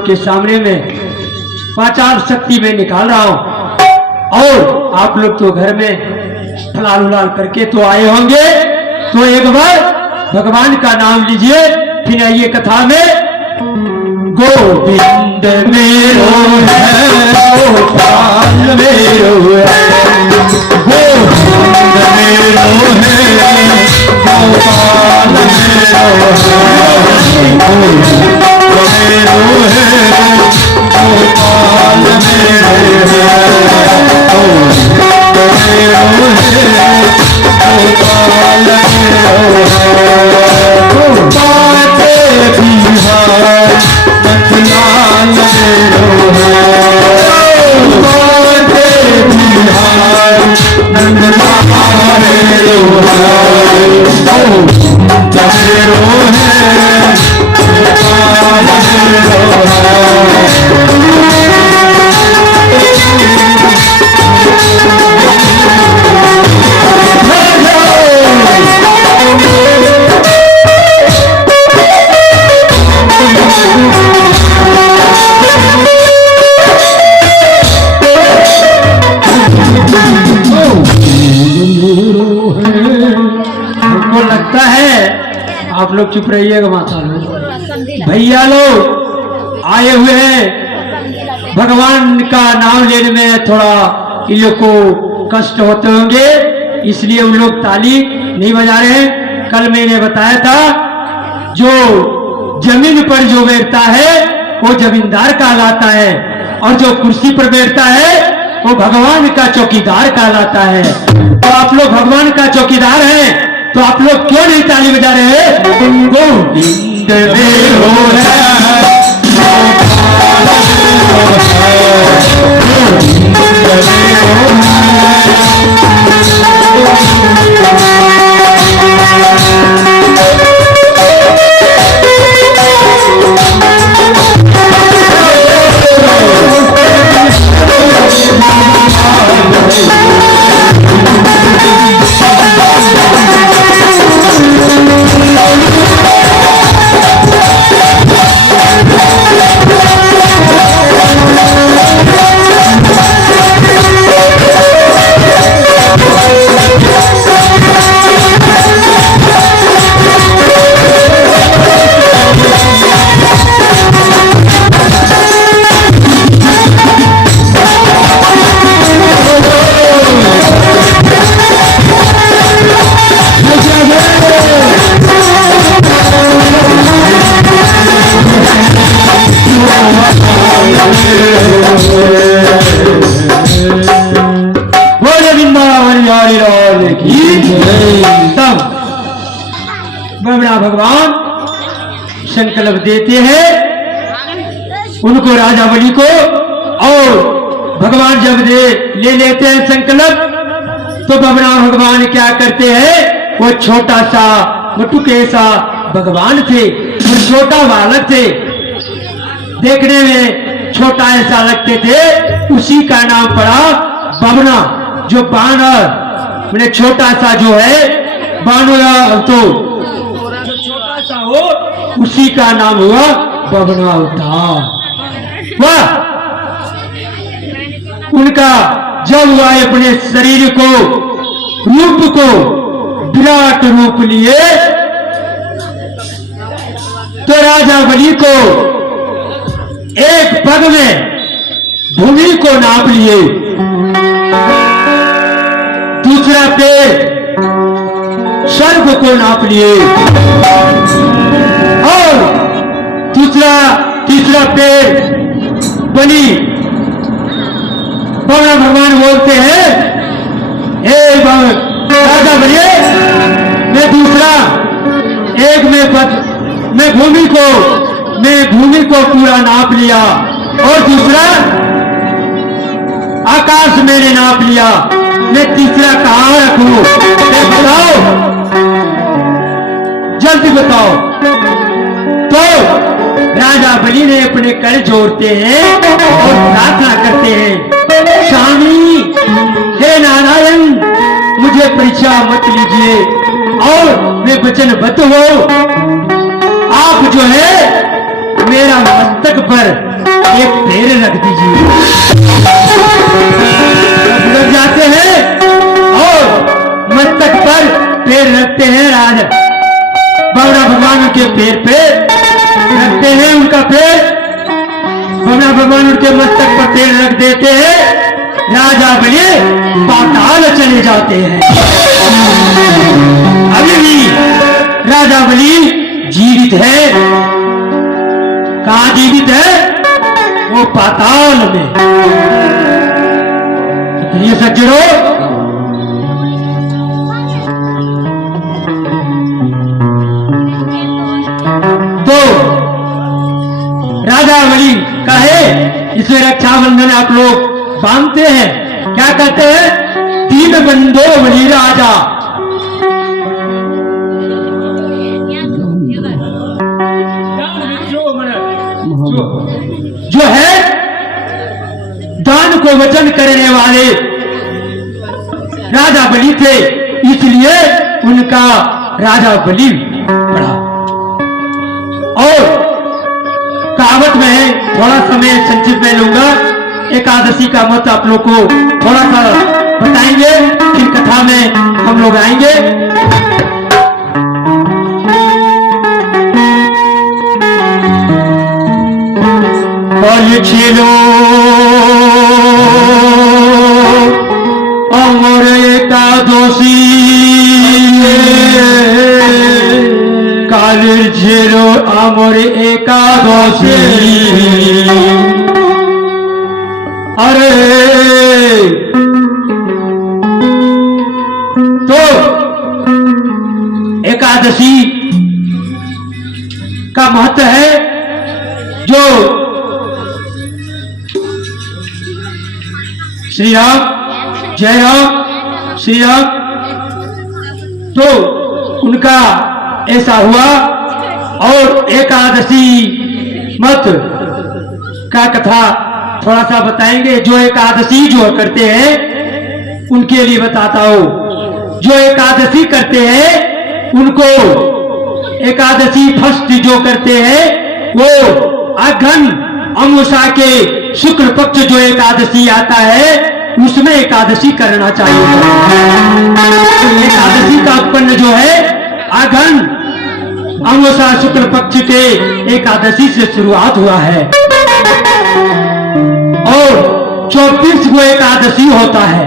लोग के सामने में पाचार शक्ति में निकाल रहा हूं। और आप लोग तो घर में फलाल उलाल करके तो आए होंगे, तो एक बार भगवान का नाम लीजिए। फिर आइए कथा में। गोविंद मेरो है, गोपाल मेरो है, गोविंद मेरो है, गोपाल मेरो है, गोविंद मेरो है, गोपाल मेरो है, गोविंद मेरो है, गोपाल मेरो है, गोपाल बिहार नंदलाल मेरो है, गोपाल बिहार नंदलाल मेरो है, गोविंद मेरो है, गोपाल मेरो लगता है। आप लोग चुप रहिएगा माता लोग, भैया लोग आए हुए हैं। भगवान का नाम लेने में थोड़ा इन लोग को कष्ट होते होंगे, इसलिए उन लोग ताली नहीं बजा रहे हैं। कल मैंने बताया था, जो जमीन पर जो बैठता है वो जमींदार कहलाता है, और जो कुर्सी पर बैठता है वो भगवान का चौकीदार कहलाता है। तो आप लोग भगवान का चौकीदार हैं, तो आप लोग क्यों नहीं ताली बजा रहे हैं? गोविंद मेरो है, गोपाल भगवान संकल्प देते हैं उनको, राजा बलि को। और भगवान जब ले लेते हैं संकल्प, तो भगवान क्या करते हैं? वो छोटा सा मुटुके सा भगवान थे, वो छोटा बालक थे, देखने में छोटा ऐसा लगते थे, उसी का नाम पड़ा बवना। जो बानर मैंने छोटा सा जो है बानर, तो छोटा सा हो, उसी का नाम हुआ बवना अवतार। वाह! उनका जब वह अपने शरीर को, रूप को विराट रूप लिए, तो राजा बलि को एक पग में भूमि को नाप लिए, दूसरा पैर स्वर्ग को नाप लिए, और तीसरा पैर बलि। भगवान बोलते हैं, हे राजा बलि, मैं दूसरा एक मैं भूमि को पूरा नाप लिया, और दूसरा आकाश मैंने नाप लिया, मैं तीसरा कहां रखूं? बताओ, जल्दी बताओ। तो राजा बलि ने अपने कर जोड़ते हैं और प्रार्थना करते हैं, स्वामी हे नारायण, मुझे परीक्षा मत लीजिए और मैं वचनबद्ध हो, आप जो है मेरा मस्तक पर एक पैर रख दीजिए। लग जाते हैं और मस्तक पर पैर रखते हैं। राजा बाबरा भगवान उनके पैर पे रखते हैं, उनका पैर बाबरा भगवान उनके मस्तक पर पैर रख देते हैं। राजा बलि पाताल चले जाते हैं। अभी भी राजा बलि जीवित है। कहां जीवित है? वो पाताल में। ये सज्जनों, तो राजा बलि का है, इसमें रक्षाबंधन आप लोग बांधते हैं। क्या कहते हैं? तीन बंदो बलि राजा। जो है दान को वचन करने वाले राजा बलि थे, इसलिए उनका राजा बलि पड़ा। और कहावत में थोड़ा समय संक्षिप्त में लूंगा। एकादशी का मत आप लोग को थोड़ा सा बताएंगे, फिर कथा में हम लोग आएंगे। छिलो अमर एकादशी कालेर छिलो अमर एकादशी। अरे तो एकादशी का महत्व है, जो श्री राम, जय राम, श्री राम। तो उनका ऐसा हुआ। और एकादशी मत का कथा थोड़ा सा बताएंगे। जो एकादशी जो करते हैं उनके लिए बताता हूं। जो एकादशी करते हैं उनको, एकादशी फर्स्ट जो करते हैं वो अघन अमावस्या के शुक्ल पक्ष जो एकादशी आता है उसमें एकादशी करना चाहिए। एकादशी का उत्पन्न जो है अघन अमावस्या शुक्ल पक्ष के एकादशी से शुरुआत हुआ है। और 24 को एकादशी होता है।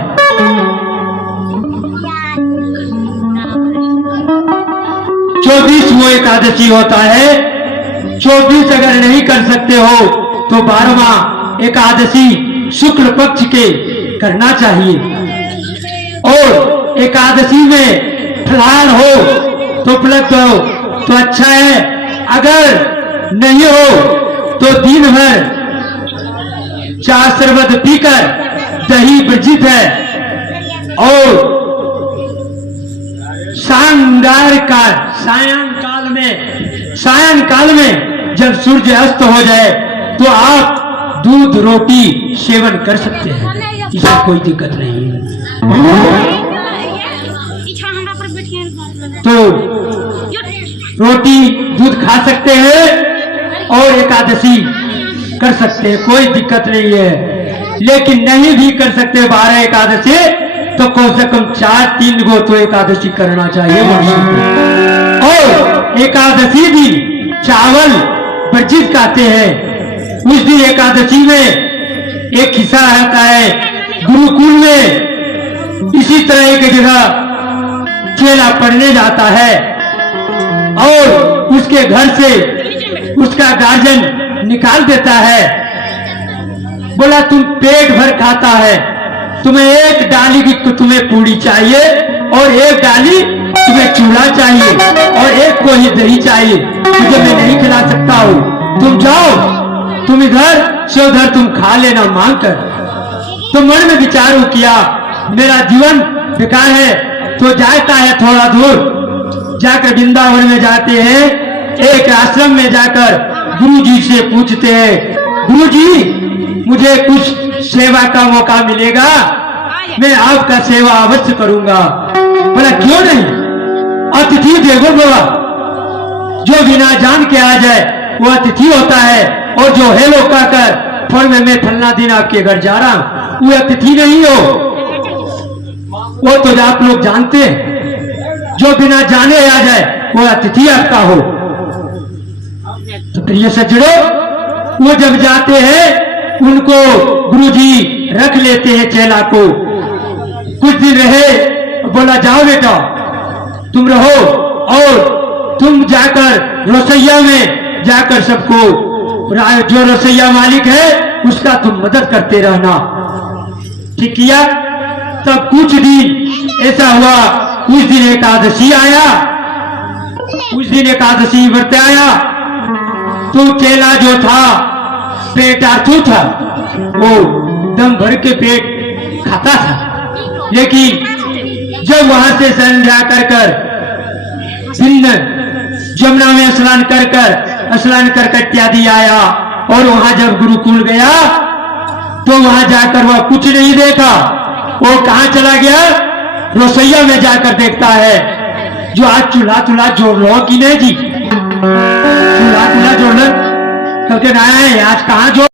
24 वो एकादशी होता है। 24 अगर नहीं कर सकते हो तो 12वां एकादशी शुक्ल पक्ष के करना चाहिए। और एकादशी में फलाहार हो तो उपलब्ध हो तो अच्छा है। अगर नहीं हो तो दिन भर चार शरबत पीकर दही वर्जित है। और सायंकाल में जब सूर्य अस्त हो जाए तो आप दूध रोटी सेवन कर सकते हैं, इसमें कोई दिक्कत नहीं है। तो रोटी दूध खा सकते हैं और एकादशी कर सकते हैं, कोई दिक्कत नहीं है। लेकिन नहीं भी कर सकते 12 एकादशी तो कम से कम 4-3 गो तो एकादशी करना चाहिए मनुष्य को। और एकादशी दिन चावल वर्जित खाते हैं। उस दिन एकादशी में एक किस्सा रहता है, गुरुकुल में इसी तरह एक जगह चेला पढ़ने जाता है और उसके घर से उसका गार्जियन निकाल देता है। बोला तुम पेट भर खाता है, तुम्हें एक डाली की तुम्हें पूड़ी चाहिए और एक डाली तुम्हें चूड़ा चाहिए और एक को ही दही चाहिए, तुझे मैं नहीं खिला सकता हूँ, तुम जाओ, तुम इधर से उधर तुम खा लेना मांग कर। तो मन में विचार किया मेरा जीवन बेकार है, तो जाता है थोड़ा दूर जाकर वृंदावन में जाते हैं। एक आश्रम में जाकर गुरुजी से पूछते हैं, गुरुजी मुझे कुछ सेवा का मौका मिलेगा, मैं आपका सेवा अवश्य करूंगा। बोला क्यों नहीं, अतिथि देखो बाबा, जो बिना जान के आ जाए वो अतिथि होता है और जो हेलो कहकर कन्फर्म है मैं फलना दिन आपके घर जा रहा हूं, वो अतिथि नहीं हो, वो तो आप लोग जानते हैं, जो बिना जाने आ जाए वो अतिथि आपका हो। तो प्रिय सज्जनों, वो जब जाते हैं उनको गुरुजी रख लेते हैं चेला को, कुछ दिन रहे, बोला जाओ बेटा तुम रहो और तुम जाकर रसोईया में जाकर सबको, जो रसोईया मालिक है उसका तुम मदद करते रहना। ठीक किया। तब कुछ दिन ऐसा हुआ, कुछ दिन एकादशी आया, कुछ दिन एकादशी व्रत आया, तो चेला जो था पेट आर्थू था, वो दम भर के पेट खाता था, लेकिन जब वहां से संध्या कर सिंध जमुना में स्नान कर इत्यादि आया और वहां जब गुरुकुल गया तो वहां जाकर वह कुछ नहीं देखा, वो कहां चला गया, रसोईया में जाकर देखता है जो आज चूल्हा जोड़ लो कि नहीं जी, चूल्हा जोड़ लो, क्योंकि आज कहां जोड़